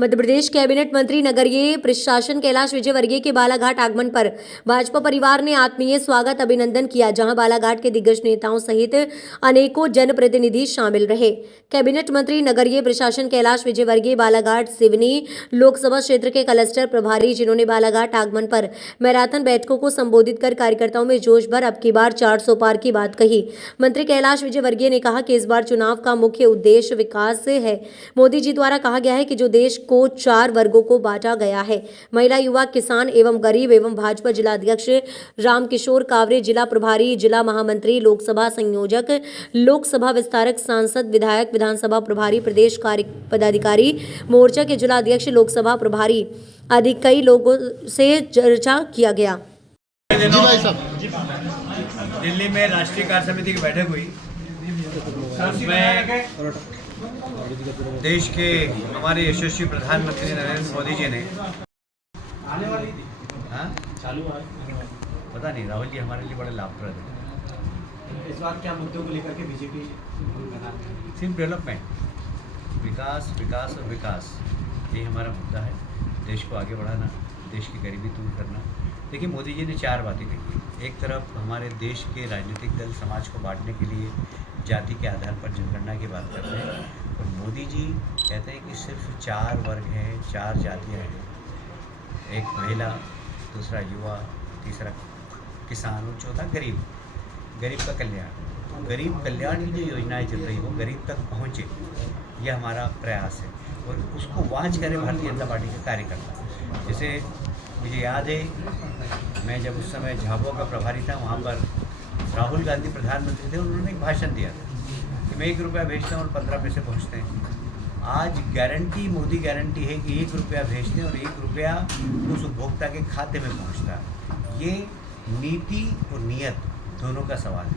Madhya Pradesh cabinet मंत्री नगरीय प्रशासन कैलाश विजयवर्गीय के बालाघाट आगमन पर भाजपा परिवार ने आत्मीय स्वागत अभिनंदन किया, जहां बालाघाट के दिग्गज नेताओं सहित अनेकों जनप्रतिनिधि शामिल रहे। कैबिनेट मंत्री नगरीय प्रशासन कैलाश विजयवर्गीय बालाघाट सिवनी लोकसभा क्षेत्र के क्लस्टर प्रभारी, जिन्होंने बालाघाट आगमन पर मैराथन बैठकों को संबोधित कर कार्यकर्ताओं में जोश भर अब की बार 400 पार की बात कही। मंत्री कैलाश विजयवर्गीय ने कहा कि इस बार चुनाव का मुख्य उद्देश्य विकास से है। मोदी जी द्वारा कहा गया है कि जो देश को 4 वर्गों को बांटा गया है, महिला, युवा, किसान एवं गरीब, एवं भाजपा जिला अध्यक्ष रामकिशोर कावरे, जिला प्रभारी, जिला महामंत्री, लोकसभा संयोजक, लोकसभा विस्तारक, सांसद, विधायक, विधानसभा प्रभारी, प्रदेश कार्य पदाधिकारी, मोर्चा के जिला अध्यक्ष, लोकसभा प्रभारी आदि कई लोगों से चर्चा किया गया। दिल्ली में राष्ट्रीय कार्य समिति की बैठक हुई, उसमें देश के हमारे यशस्वी प्रधानमंत्री नरेंद्र मोदी जी ने पता नहीं राहुल जी हमारे लिए बड़े लाभप्रद है। इस बार क्या मुद्दों को लेकर के बीजेपी सिर्फ डेवलपमेंट, विकास विकास और विकास, ये हमारा मुद्दा है। देश को आगे बढ़ाना, देश की गरीबी दूर करना। देखिए, मोदी जी ने 4 बातें कही। एक तरफ हमारे देश के राजनीतिक दल समाज को बांटने के लिए जाति के आधार पर जनगणना की बात करते हैं, और मोदी जी कहते हैं कि सिर्फ 4 वर्ग हैं, 4 जातियाँ हैं, एक महिला, दूसरा युवा, तीसरा किसान और चौथा गरीब। गरीब का कल्याण, गरीब कल्याण की जो योजनाएं चल रही हो गरीब तक पहुँचे, यह हमारा प्रयास है, और उसको वांच करे भारतीय जनता पार्टी के कार्यकर्ता। जैसे मुझे याद है, मैं जब उस समय झाबुआ का प्रभारी था, वहाँ पर राहुल गांधी प्रधानमंत्री थे, उन्होंने एक भाषण दिया था कि मैं 1 रुपया भेजता हूँ और 15 पैसे पहुँचते हैं। आज गारंटी, मोदी गारंटी है कि 1 रुपया भेजते हैं और 1 रुपया उस उपभोक्ता के खाते में पहुँचता है। ये नीति और नियत दोनों का सवाल है।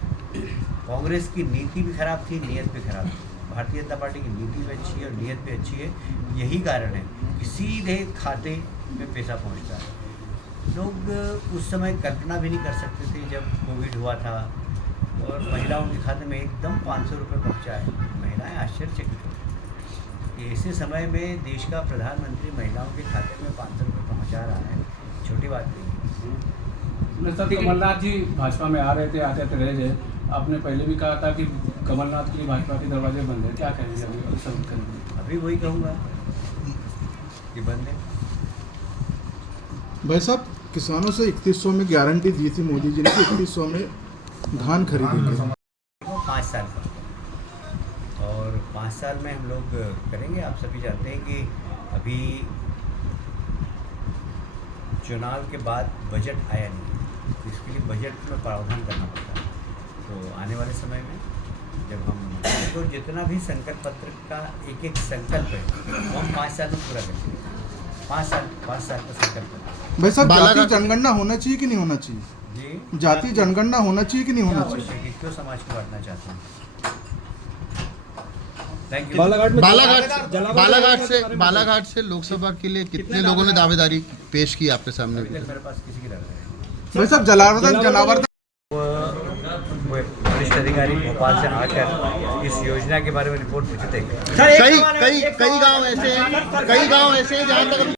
कांग्रेस की नीति भी खराब थी, नियत भी खराब थी। भारतीय जनता पार्टी की नीति भी अच्छी है और नियत भी अच्छी है। यही कारण है कि सीधे खाते में पैसा पहुँचता है। लोग उस समय कल्पना भी नहीं कर सकते थे जब कोविड हुआ था और महिलाओं के खाते में एकदम 500 रुपये पहुँचा है। महिलाएं आश्चर्यचकित होती। ऐसे समय में देश का प्रधानमंत्री महिलाओं के खाते में 500 रुपये पहुँचा रहा है, छोटी बात नहीं है। सर, कमलनाथ जी भाजपा में आ रहे थे, आते आते रह गए। आपने पहले भी कहा था कि कमलनाथ के लिए भाजपा के दरवाजे बंद है, क्या कहेंगे अभी? अभी वही कहूँगा कि बंद है। भाई साहब, किसानों से 3100 में गारंटी दी थी मोदी जी ने, 3100 में धान खरीदेंगे। 5 साल का, और 5 साल में हम लोग करेंगे। आप सभी जानते हैं कि अभी चुनाव के बाद बजट आया नहीं, इसके लिए बजट में प्रावधान करना पड़ता है। तो आने वाले समय में जब हम तो जितना भी संकल्प पत्र का एक संकल्प है वो हम 5 साल में पूरा करेंगे। 5 साल का संकल्प है। भाई साहब, जाति जनगणना होना चाहिए कि नहीं होना चाहिए? जी, जाति जनगणना होना चाहिए कि नहीं होना चाहिए? क्यों समाज को बांटना चाहते हैं? Thank you. बालाघाट से लोकसभा के लिए कितने लोगों ने दावेदारी पेश की आपके सामने? मेरे पास किसी की दावेदारी नहीं। भाई साहब, जलावर्धन वरिष्ठ अधिकारी भोपाल से आकर इस योजना के बारे में रिपोर्ट पूछते हैं। कई गांव ऐसे हैं जहां तक